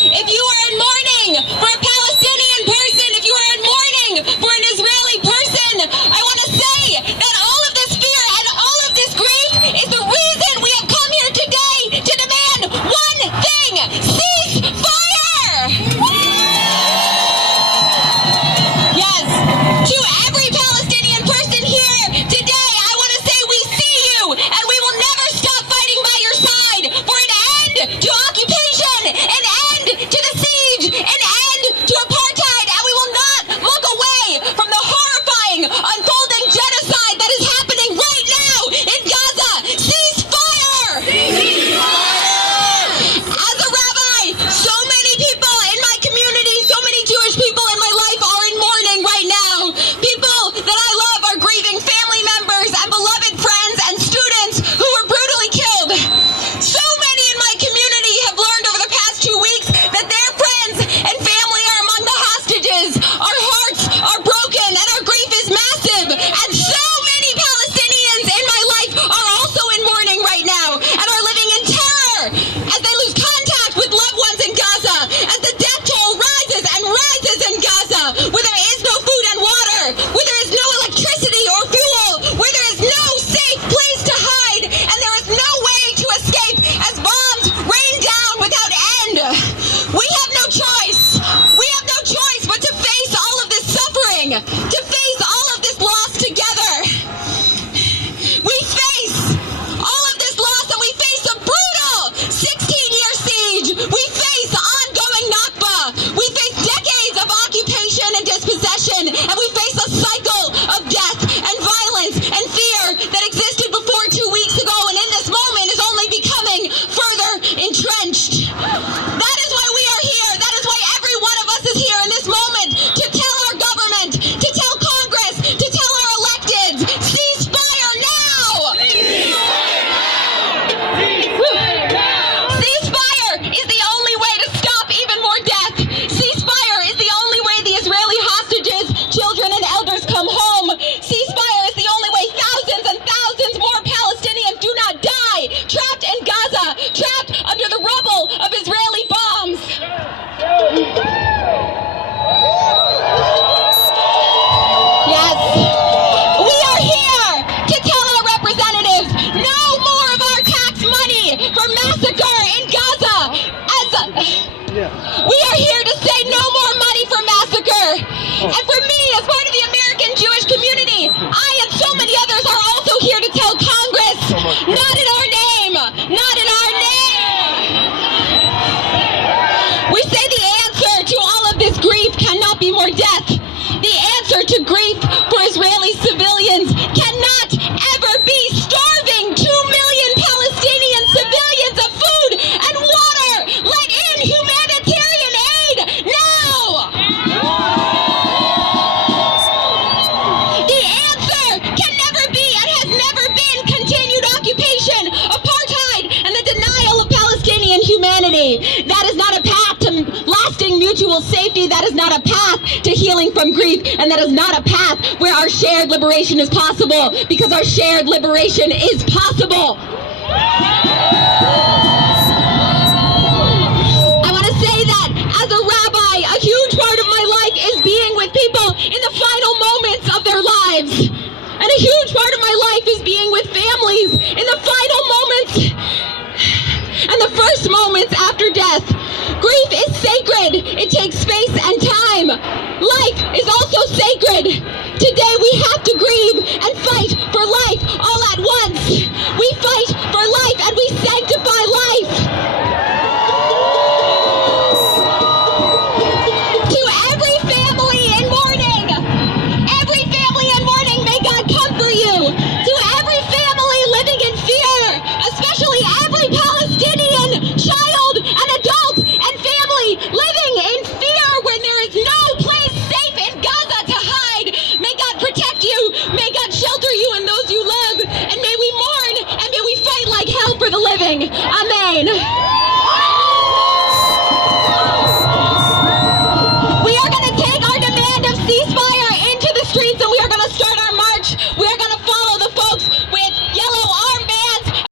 if you are in mourning for a Palestinian person, if you are in mourning for an Israeli person, I want to say that all of this fear and all of this grief is the reason we have come here today to demand one thing: ceasefire! Yes, to every Palestinian person here today, I want to say we see you, and we will never stop fighting by your side for an end to occupation, an end to the siege, an end to apartheid, and we will not look away from the horrifying, unfolding genocide that is happening right now in Gaza. Ceasefire! As a rabbi, so many people in my community, so many Jewish people in my life are in mourning right now. People that I love are grieving family members and beloved friends and students who were brutally killed. So many in my community have learned over the past 2 weeks that their friends and family are among the hostages. Our hearts are broken and our grief is massive. And so many Palestinians in my life are also in mourning right now and are living in terror as they lose contact with loved ones in Gaza, as the death toll rises and rises in Gaza, where there is no food and water, where there is no electricity or fuel, where there is no safe place to hide, and there is no way to escape as bombs rain down without end. We have no choice. We have no choice but to face all of this suffering, to face all of this loss together. We face all of this loss, and we face a brutal 16-year siege. We face ongoing Nakba. We face decades of occupation and dispossession, and we face a cycle of death and violence and fear that existed before 2 weeks ago, and in this moment is only becoming further entrenched. That is why we are here. That is why every one of us is here in this moment, to tell our government, to tell Congress, to tell our electeds: ceasefire now! Ceasefire is the only way to stop even more death. Ceasefire is the only way the Israeli hostages, children and elders come home. Ceasefire is the only way thousands and thousands more Palestinians do not die, trapped in Gaza, trapped under the rubble of Israeli bombs. Yes, we are here to tell our representatives no more of our tax money for massacre in Gaza. We are here to say no more money for massacre. And for me, as part of the American Jewish community, I and so many others are also here to tell Congress, not in our name, not in our name. We say the answer to all of this grief cannot be more death. The answer to grief for Israeli civilians cannot ever be starving 2 million Palestinian civilians of food and water. Let in humanitarian aid now! The answer can never be and has never been continued occupation, apartheid, and the denial of Palestinian humanity. That is not a path to lasting mutual safety. That is not a path to healing from grief. And that is not a path where our shared liberation is possible, because our shared liberation is possible. I want to say that as a rabbi, a huge part of my life is being with people in the final moments of their lives. And a huge part of my life is being with families in the final moments and the first moments after death. Grief is sacred. It takes space and time. Life is also sacred. Today we have to grieve and fight for life all at once. We fight for life and we sanctify life. To every family in mourning, may God comfort you. To every family living in fear, especially every Palestinian child and adult and family living in fear when there is no place safe in Gaza to hide, may God protect you, may God shelter you and those you love, and may we mourn and may we fight like hell for the living. Amen.